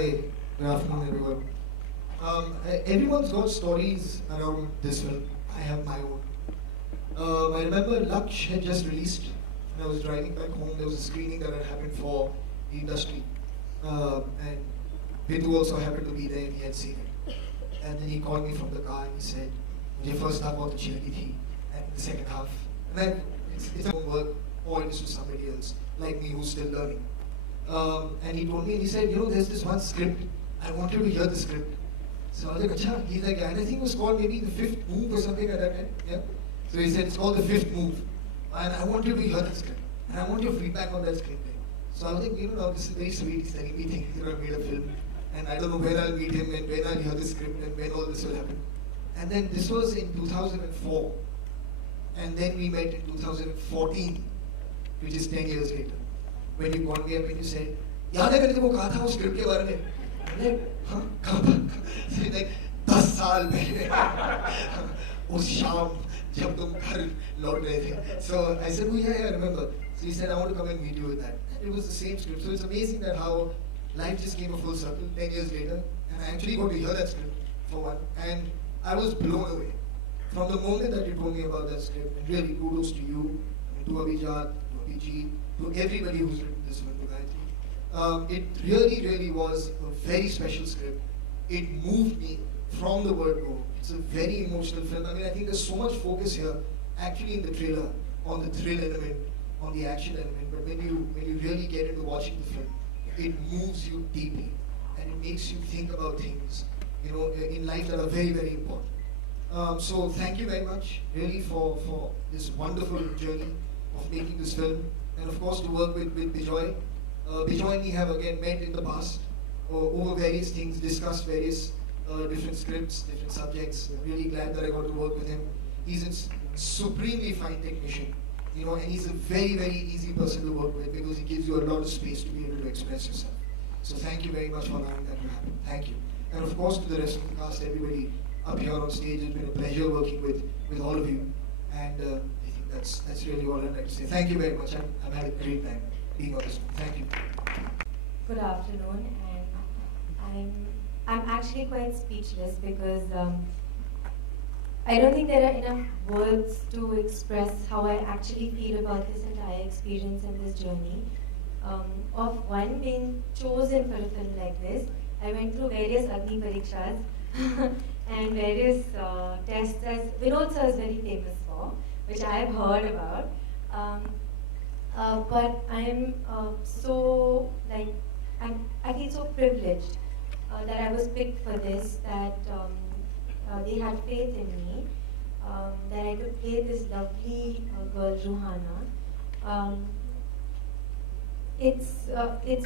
Hi, good afternoon, everyone. Everyone's got stories around this film. I have my own. I remember Laksh had just released, when I was driving back home, there was a screening that had happened for the industry. And Vidhu also happened to be there and he had seen it. And then he called me from the car and he said, "Mujhe first half बहुत अच्छी लगी थी, and the second half." And then it's a homework, or it is to somebody else, like me who's still learning. And he told me, and he said, there's this one script, I want you to hear the script. So I was like, Acha, he's like, and I think it was called maybe The Fifth Move or something like that time, yeah? So he said, it's called The Fifth Move, and I want you to hear the script, and I want your feedback on that script. So I was like, now this is very sweet, he's telling me things, I've made a film, and I don't know when I'll meet him, and when I'll hear the script, and when all this will happen. And then this was in 2004, and then we met in 2014, which is 10 years later. When you called me up and you said, याद है मैंने तुमको कहा था उस script के बारे में? I'm like, हाँ, कहाँ था? So he's like, 10 साल पहले, उस शाम जब तुम घर लौट रहे थे. So I said, oh yeah, I remember. So he said, I want to come and meet you with that. And it was the same script. So it's amazing that how life just came a full circle 10 years later. And I actually got to hear that script for one. And I was blown away. From the moment that you told me about that script, and really kudos to you, and to Abhijat, to Abhijit, to everybody who's written this film, to Gayatri. It really, really was a very special script. It moved me from the word go. It's a very emotional film. I mean, I think there's so much focus here, actually in the trailer, on the thrill element, on the action element. But when you really get into watching the film, it moves you deeply, and it makes you think about things, in life that are very, very important. So thank you very much, really, for this wonderful journey of making this film. And of course, to work with Bijoy. Bijoy and me have again met in the past over various things, discussed various different scripts, different subjects. I'm really glad that I got to work with him. He's a supremely fine technician, and he's a very, very easy person to work with because he gives you a lot of space to be able to express yourself. So thank you very much for allowing that to happen. Thank you. And of course, to the rest of the cast, everybody up here on stage, it's been a pleasure working with all of you. And I think that's really all I'd like to say. Thank you very much. I've had a great time being on this one. Thank you. Good afternoon, and I'm actually quite speechless because I don't think there are enough words to express how I actually feel about this entire experience and this journey. Of one, being chosen for a film like this, I went through various Agni Parikshas and various tests, as Vinod sir is very famous for, which I have heard about. But I'm I feel so privileged that I was picked for this, that they had faith in me, that I could play this lovely girl, Ruhana. It's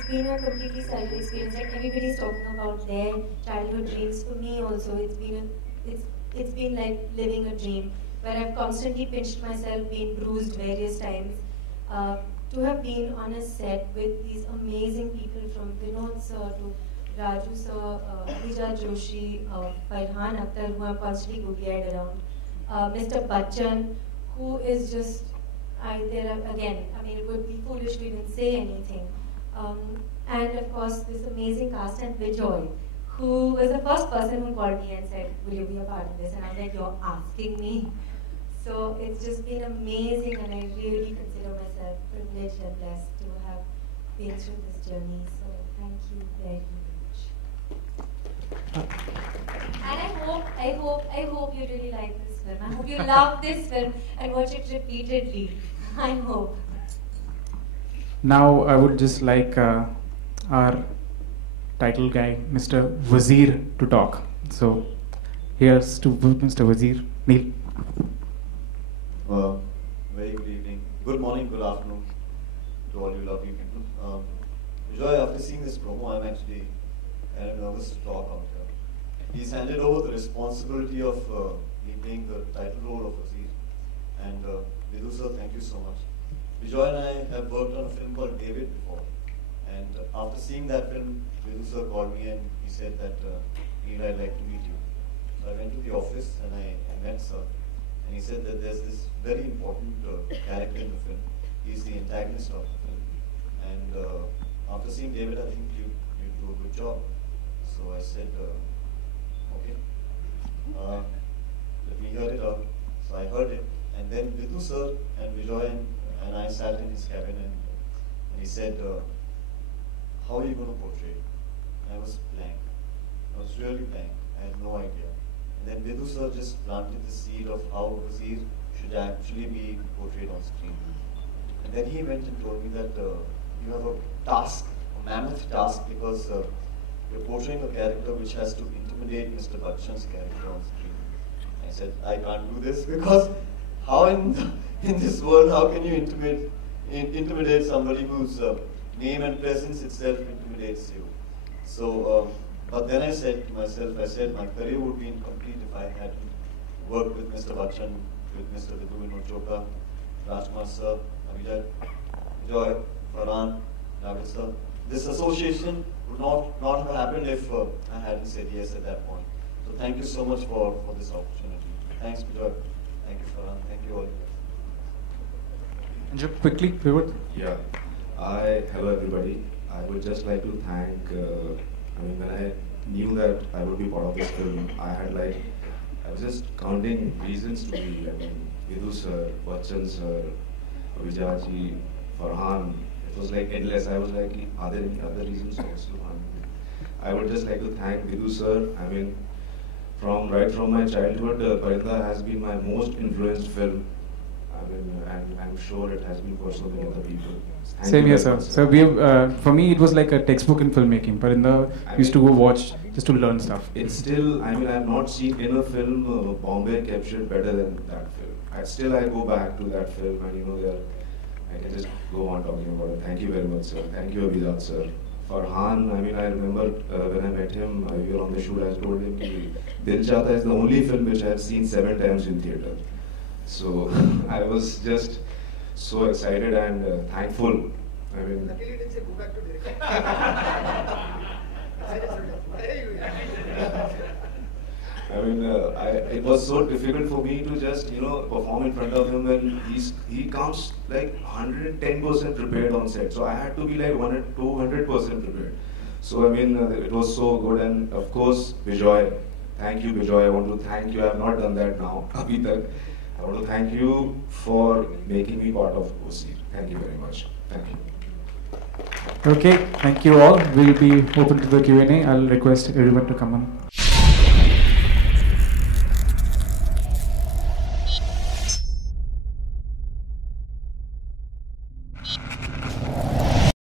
been a completely surreal experience. Like everybody's talking about their childhood dreams. For me also, it's been like living a dream where I've constantly pinched myself, been bruised various times. To have been on a set with these amazing people, from Vinod sir to Raju sir, Abhijat Joshi, Farhan Akhtar, who I'm constantly googly-eyed around, Mr. Bachchan, who is just, it would be foolish to even say anything. And of course, this amazing cast, and Bijoy, who was the first person who called me and said, will you be a part of this? And I was like, you're asking me? So it's just been amazing, and I really consider myself privileged and blessed to have been through this journey. So thank you very much. And I hope you really like this film. I hope you love this film and watch it repeatedly. I hope. Now I would just like our title guy, Mr. Wazir, to talk. So here's to Mr. Wazir. Neil. Very good evening. Good morning, good afternoon to all you lovely people. Joy, after seeing this promo, I'm actually kind of nervous to talk out here. He's handed over the responsibility of me playing the title role of Wazir. And Vidhu sir, thank you so much. Bijoy and I have worked on a film called David before. And after seeing that film, Vidhu sir called me and he said that, Neil, I'd like to meet you. So I went to the office and I met sir. And he said that there's this very important character in the film. He's the antagonist of the film. And after seeing David, I think you do a good job. So I said, okay, let me hear it out. So I heard it, and then Vidhu sir and Vijay and I sat in his cabin, and he said, how are you going to portray it? And I was blank. I was really blank. I had no idea. And then Vidhu sir just planted the seed of how Wazir should actually be portrayed on screen. And then he went and told me that you have a task, a mammoth task, because you're portraying a character which has to intimidate Mr. Bachchan's character on screen. I said, I can't do this because how in this world, how can you intimidate somebody whose name and presence itself intimidates you? So, but then I said to myself, I said my career would be incomplete if I hadn't worked with Mr. Bachchan, with Mr. Vidhu Vinod Chopra, Rajkumar sir, Abhijay, Joy, Farhan, David sir. This association would not have happened if I hadn't said yes at that point. So thank you so much for this opportunity. Thanks, Vijay. Thank you, Farhan. Thank you all. And just quickly, pivot. Yeah. Hello everybody. I would just like to thank, when I knew that I would be part of this film, I was just counting reasons to be, Vidhu sir, Bachchan sir, Vijaji, Farhan. It was like endless. I was like, are there any other reasons also? I would just like to thank Vidhu sir. Right from my childhood, Parinda has been my most influenced film. And I'm sure it has been for so many other people. Same here, sir. So we have, for me, it was like a textbook in filmmaking. Parinda used to go watch just to learn stuff. It's still, I've not seen in a film Bombay captured better than that film. I go back to that film, and I can just go on talking about it. Thank you very much, sir. Thank you, Abhijat, sir. Farhan, I remember when I met him, we were on the shoot, I told him Dil Chahta is the only film which I have seen 7 times in theatre. So I was just so excited and thankful. Luckily you didn't say go back to direction. It was so difficult for me to just perform in front of him when he comes like 110% prepared on set. So I had to be like 200% prepared. So it was so good, and of course Vijay. Thank you, Vijay. I want to thank you. I have not done that now. Abhi tak. I want to thank you for making me part of Wazir. Thank you very much. Thank you. Okay, thank you all. We'll be open to the Q&A. I'll request everyone to come on.